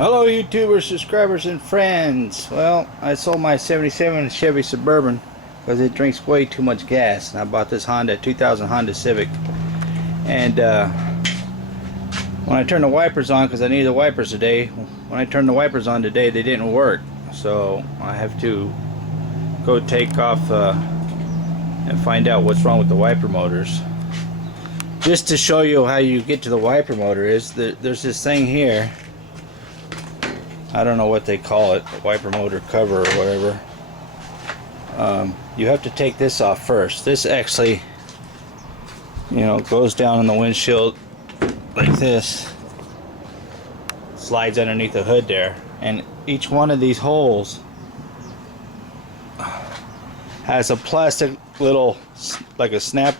Hello YouTubers, subscribers, and friends. Well, I sold my 77 Chevy Suburban because it drinks way too much gas, and I bought this 2000 Honda Civic. And when I turned the wipers on, because I needed the wipers today, when I turned the wipers on today, they didn't work. So I have to go take off and find out what's wrong with the wiper motors. Just to show you how you get to the wiper motor is there's this thing here. I don't know what they call it, wiper motor cover or whatever. You have to take this off first. This actually, goes down in the windshield like this, slides underneath the hood there, and each one of these holes has a plastic little, like a snap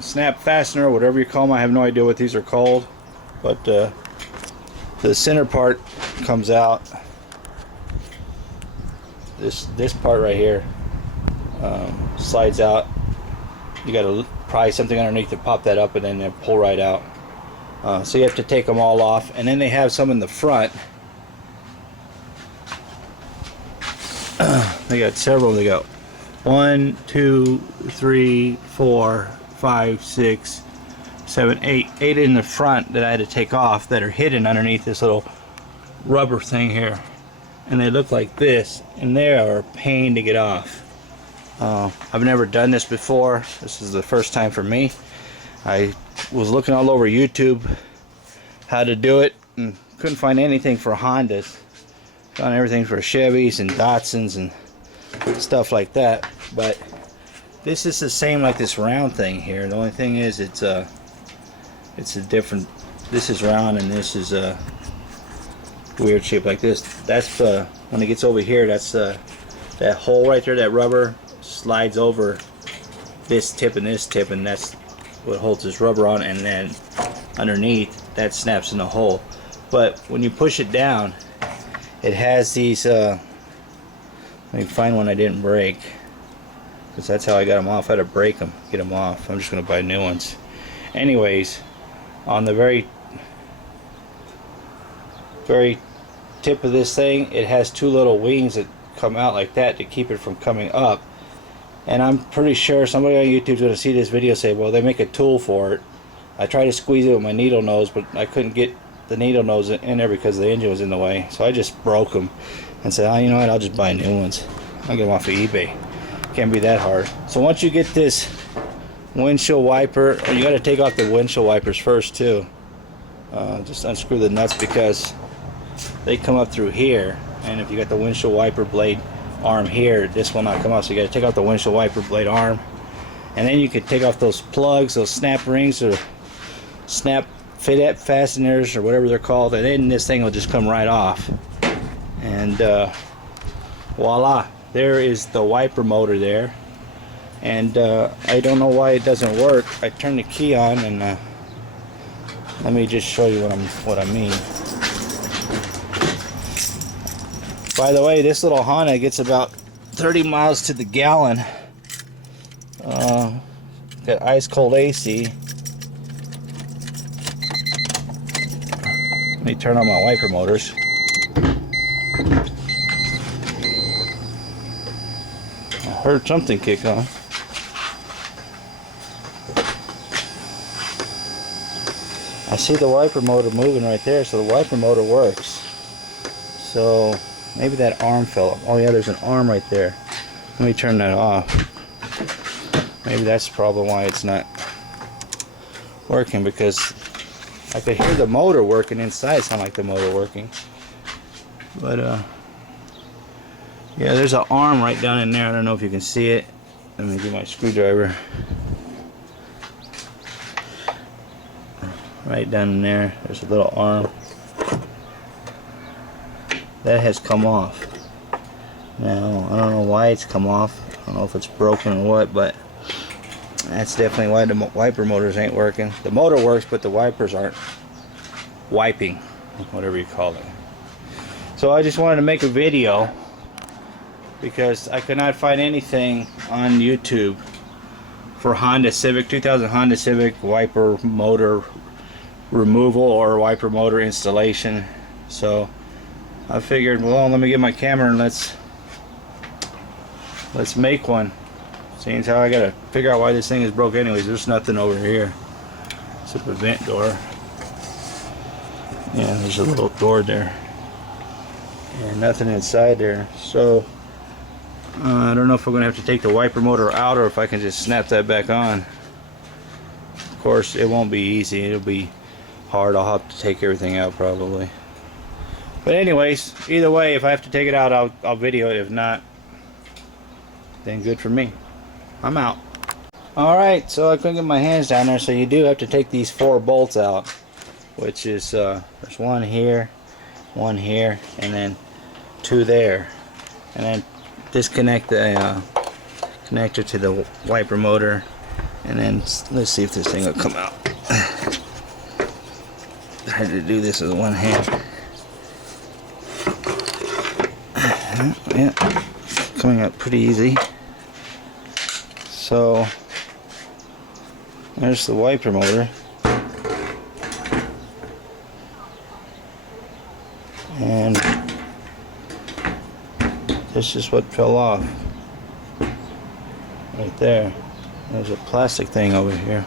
fastener, whatever you call them. I have no idea what these are called, but the center part comes out. This part right here slides out. You got to pry something underneath to pop that up, and then they pull right out. So you have to take them all off, and then they have some in the front. They got several. They got 1, 2, 3, 4, 5, 6, 7, 8 in the front that I had to take off that are hidden underneath this little rubber thing here, and they look like this, and they are a pain to get off. I've never done this before. This is the first time for me. I was looking all over YouTube how to do it and couldn't find anything for Hondas. Found everything for Chevys and Datsuns and stuff like that, but this is the same like this round thing here. The only thing is it's a different, this is round and this is a weird shape like this. That's when it gets over here, that's that hole right there, that rubber slides over this tip and this tip, and that's what holds this rubber on, and then underneath that snaps in the hole. But when you push it down, it has these let me find one I didn't break, because that's how I got them off. I had to break them, get them off. I'm just gonna buy new ones. Anyways, on the very tip of this thing, it has two little wings that come out like that to keep it from coming up. And I'm pretty sure somebody on YouTube is going to see this video and say, well, they make a tool for it. I tried to squeeze it with my needle nose, but I couldn't get the needle nose in there because the engine was in the way. So I just broke them and said, oh, you know what, I'll just buy new ones. I'll get them off of eBay. Can't be that hard. So once you get this windshield wiper, you got to take off the windshield wipers first too. Just unscrew the nuts because they come up through here, and if you got the windshield wiper blade arm here, this will not come off. So you got to take off the windshield wiper blade arm, and then you can take off those plugs, those snap rings or snap fit fasteners or whatever they're called, and then this thing will just come right off. And voila, there is the wiper motor there. And I don't know why it doesn't work. I turned the key on, and let me just show you what I mean. By the way, this little Honda gets about 30 miles to the gallon. Got ice cold AC. Let me turn on my wiper motors. I heard something kick on. I see the wiper motor moving right there, so the wiper motor works. So maybe that arm fell off. Oh yeah, there's an arm right there. Let me turn that off. Maybe that's the problem why it's not working, because I could hear the motor working inside. Sound like the motor working. But yeah, there's an arm right down in there. I don't know if you can see it. Let me get my screwdriver. Right down in there, there's a little arm. That has come off. Now, I don't know why it's come off. I don't know if it's broken or what, but that's definitely why the wiper motors ain't working. The motor works, but the wipers aren't wiping, whatever you call it. So I just wanted to make a video because I could not find anything on YouTube for Honda Civic, 2000 Honda Civic wiper motor removal or wiper motor installation. So I figured, well, let me get my camera and let's make one. Seeing as how I gotta figure out why this thing is broke anyways. There's nothing over here except a vent door. Yeah, there's a little door there and nothing inside there. So I don't know if we're gonna have to take the wiper motor out or if I can just snap that back on. Of course, it won't be easy. It'll be hard. I'll have to take everything out probably. But anyways, either way, if I have to take it out, I'll video it. If not, then good for me. I'm out. Alright, so I couldn't get my hands down there, so you do have to take these 4 bolts out, which is, there's one here, and then 2 there. And then disconnect the connector to the wiper motor, and then let's see if this thing will come out. I had to do this with one hand. Yeah, coming out pretty easy. So there's the wiper motor, and this is what fell off right there. There's a plastic thing over here.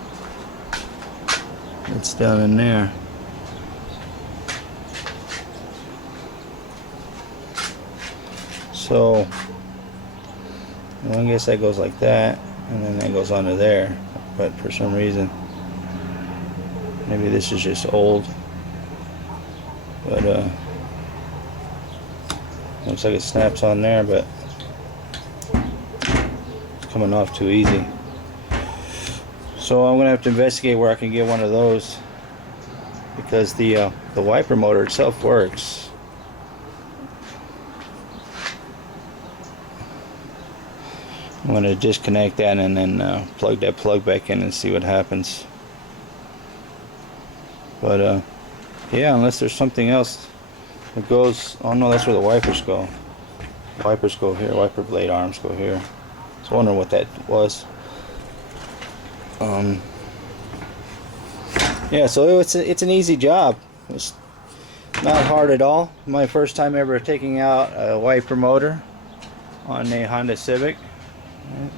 It's down in there. So well, I guess that goes like that, and then that goes onto there. But for some reason, maybe this is just old. But looks like it snaps on there, but it's coming off too easy. So I'm gonna have to investigate where I can get one of those, because the wiper motor itself works. I'm going to disconnect that and then plug that plug back in and see what happens. But yeah, unless there's something else that goes, oh no, that's where the wipers go. Wipers go here, wiper blade arms go here. I was wondering what that was. Yeah, so it's an easy job. It's not hard at all. My first time ever taking out a wiper motor on a Honda Civic.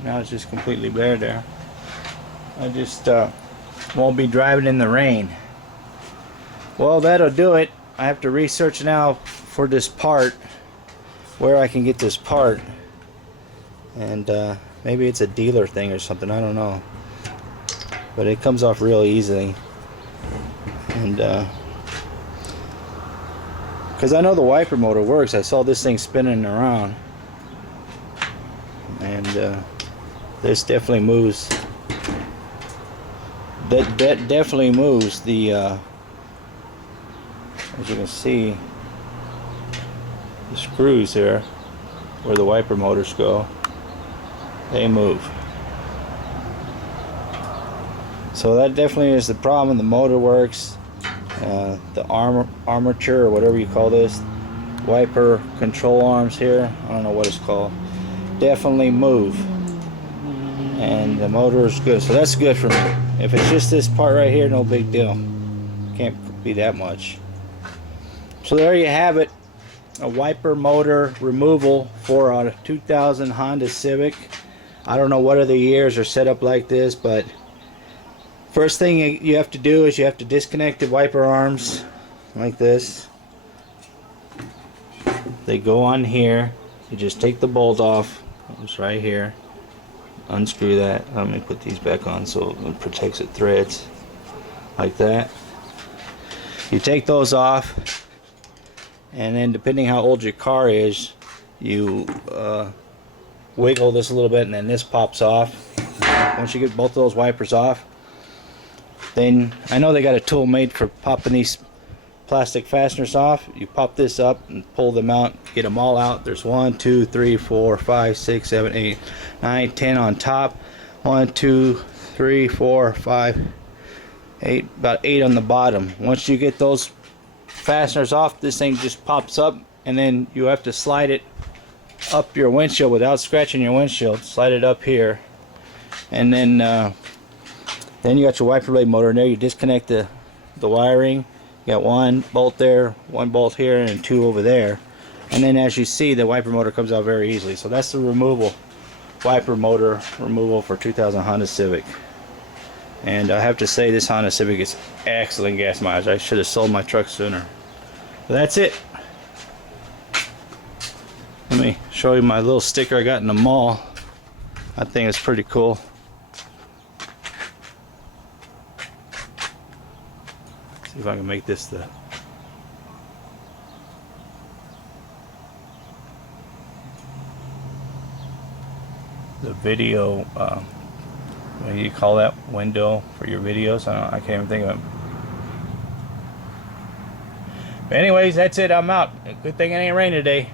Now it's just completely bare there. I just won't be driving in the rain. Well, that'll do it. I have to research now for this part, where I can get this part, and maybe it's a dealer thing or something, I don't know, but it comes off real easily. And because I know the wiper motor works, I saw this thing spinning around. And this definitely moves. That definitely moves the. As you can see, the screws here, where the wiper motors go, they move. So that definitely is the problem. The motor works. The armature, or whatever you call this, wiper control arms here. I don't know what it's called. Definitely move, and the motor is good, so that's good for me. If it's just this part right here, no big deal, can't be that much. So there you have it, a wiper motor removal for a 2000 Honda Civic. I don't know what other years are set up like this, but first thing you have to do is you have to disconnect the wiper arms like this. They go on here. You just take the bolt off. It's right here. Unscrew that. Let me put these back on so it protects the threads. Like that. You take those off, and then depending how old your car is, you wiggle this a little bit, and then this pops off. Once you get both of those wipers off, then I know they got a tool made for popping these plastic fasteners off. You pop this up and pull them out, get them all out. There's 1, 2, 3, 4, 5, 6, 7, 8, 9, 10 on top. 1, 2, 3, 4, 5, 8, about 8 on the bottom. Once you get those fasteners off, this thing just pops up, and then you have to slide it up your windshield without scratching your windshield. Slide it up here, and then you got your wiper blade motor in there. You disconnect the the wiring. You got one bolt there, one bolt here, and two over there. And then as you see, the wiper motor comes out very easily. So that's the wiper motor removal for 2000 Honda Civic. And I have to say, this Honda Civic is excellent gas mileage. I should have sold my truck sooner. But that's it. Let me show you my little sticker I got in the mall. I think it's pretty cool. See if I can make this the video, what do you call that, window for your videos? I can't even think of it. But anyways, that's it. I'm out. Good thing it ain't raining today.